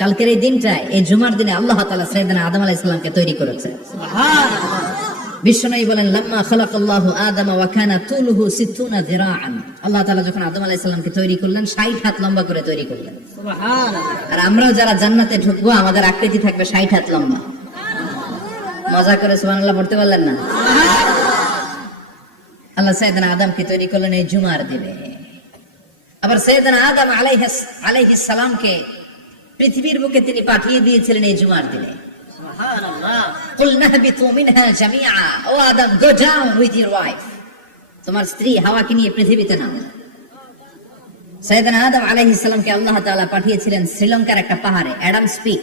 কালকের এই দিনটায় এই জুমার দিনে আল্লাহ তালা সৈয়দনা আদম আলাহ ইসলামকে তৈরি করেছে। বিশ্বনবী বলেন লাম্মা খালাকাল্লাহু আদম ওয়া কানা তুলুহু সিত্তুনা যিরাআন। আল্লাহ তাআলা যখন আদম আলাইহিস সালামকে তৈরি করলেন 60 হাত লম্বা করে তৈরি করলেন। আর আমরাও যারা জান্নাতে ঢুকবো আমাদের আকৃতি থাকবে 60 হাত লম্বা। মজা করে সুবহানাল্লাহ পড়তে পারলেন না? আল্লাহ সাইয়েদনা আদমকে তৈরি করলেন এই জুমার দিনে। আবার সাইয়েদনা আদম আলাইহিস আলাইহিস সালামকে পৃথিবীর বুকে তিনি পাঠিয়ে দিয়েছিলেন এই জুমার দিনে। তোমার স্ত্রী হাওয়াকে নিয়ে পৃথিবীতে নামো। আদম আল্লাহ পাঠিয়েছিলেন শ্রীলঙ্কার একটা পাহাড়ে, অ্যাডাম স্পিক।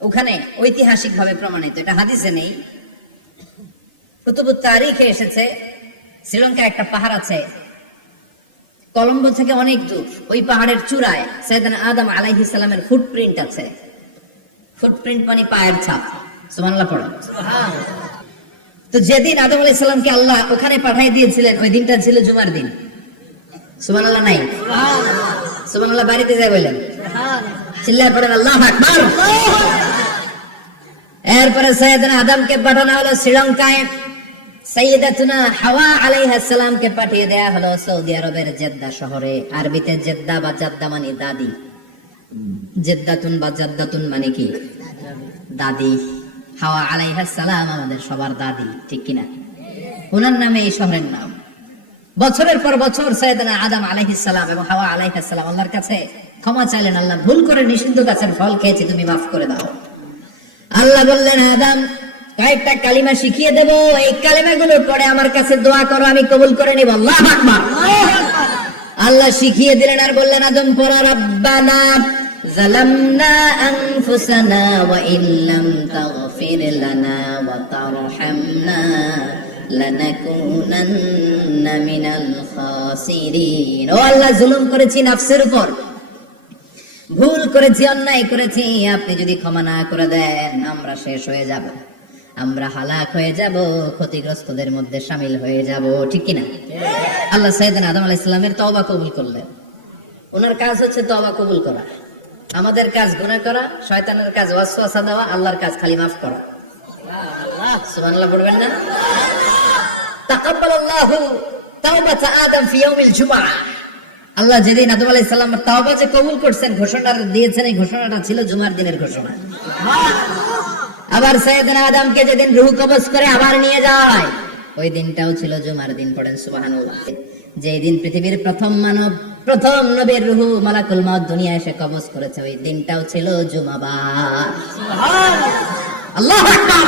ওখানে ঐতিহাসিকভাবে প্রমাণিত, এটা হাদিসে নেই। কুতুবুত তারিখে এসেছে, শ্রীলঙ্কায় একটা পাহাড় আছে কলম্বো থেকে অনেক দূর, ওই পাহাড়ের চূড়ায় সৈয়দনা আদম আলাইহিস সালামের ফুটপ্রিন্ট আছে। ফুটপ্রিন্ট মানে পায়ের ছাপ। সুবহানাল্লাহ পড়ো। তো যেদিন আদম আলাইহিস সালামকে আল্লাহ ওখানে পাঠিয়ে দিয়েছিলেন, ওই দিনটা ছিল জুমার দিন। সুবহানাল্লাহ নাই? সুবহানাল্লাহ বাড়িতে যাই বললেন। চিল্লায় পড়েন, আল্লাহ আকবার! এরপরে সৈয়দনা আদমকে পাঠানো হলো শ্রীলঙ্কায়। হাওয়া পাঠিয়ে দেয়া হলো সৌদি আরবের জেদ্দা শহরে। আরবিতে জেদ্দা বা জাদ্দা মানে দাদি। জেদ্দাতুন বা জাদ্দাতুন মানে কি? দাদি। হাওয়া আমাদের সবার দাদি, ঠিক ওনার নামে এই শহরের নাম। বছরের পর বছর সৈয়দনা আদম আলাইহিস এবং হাওয়া আলাইহিস আল্লাহর কাছে ক্ষমা চাইলেন, আল্লাহ ভুল করে নিষিদ্ধ গাছের ফল খেয়েছি, তুমি মাফ করে দাও। আল্লাহ বললেন, আদম কয়েকটা কালিমা শিখিয়ে দেব। এই কালিমাগুলো পরে আমার কাছে দোয়া করো, আমি কবুল করে নিব। আল্লাহ আল্লাহ শিখিয়ে দিলেন আর বললেন, আদম রব্বানা জালামনা আনফুসানা ওয়া ইল্লাম তাগফির লানা ওয়া তারহামনা লানাকুনান্না মিনাল খাসিরিন। ও আল্লাহ, জুলুম করেছি উপর। ভুল করেছি, অন্যায় করেছি। আপনি যদি ক্ষমা না করে দেন, আমরা শেষ হয়ে যাব। আমরা হালাক হয়ে যাব, ক্ষতিগ্রস্তদের মধ্যে সামিল হয়ে যাব, ঠিক কিনা? আল্লাহ সাইদিন আদম আলাহ ইসলামের তওবা কবুল করলেন। ওনার কাজ হচ্ছে তওবা কবুল করা। আমাদের কাজ গুনাহ করা, শয়তানের কাজ ওয়াসওয়াসা দেওয়া, আল্লাহর কাজ খালি মাফ করা। সুবহানাল্লাহ না? তাকাব্বালাল্লাহু আদম ফি ইয়াউমিল জুমআহ আল্লাহ যেদিন আদম আলাইহিস সালাম তাওবা যে কবুল করছেন ঘোষণা দিয়েছেন, এই ঘোষণাটা ছিল জুমার দিনের ঘোষণা। আবার সৈয়দনা আদমকে যেদিন রুহ কবজ করে আবার নিয়ে যায়, ওই দিনটাও ছিল জুমার দিন, পড়েন সুবহানাল্লাহ। যেই দিন পৃথিবীর প্রথম মানব, প্রথম নবীর রুহু মালাকুল মাউত দুনিয়া এসে কবজ করেছে, ওই দিনটাও ছিল জুমাবার। আল্লাহু আকবার!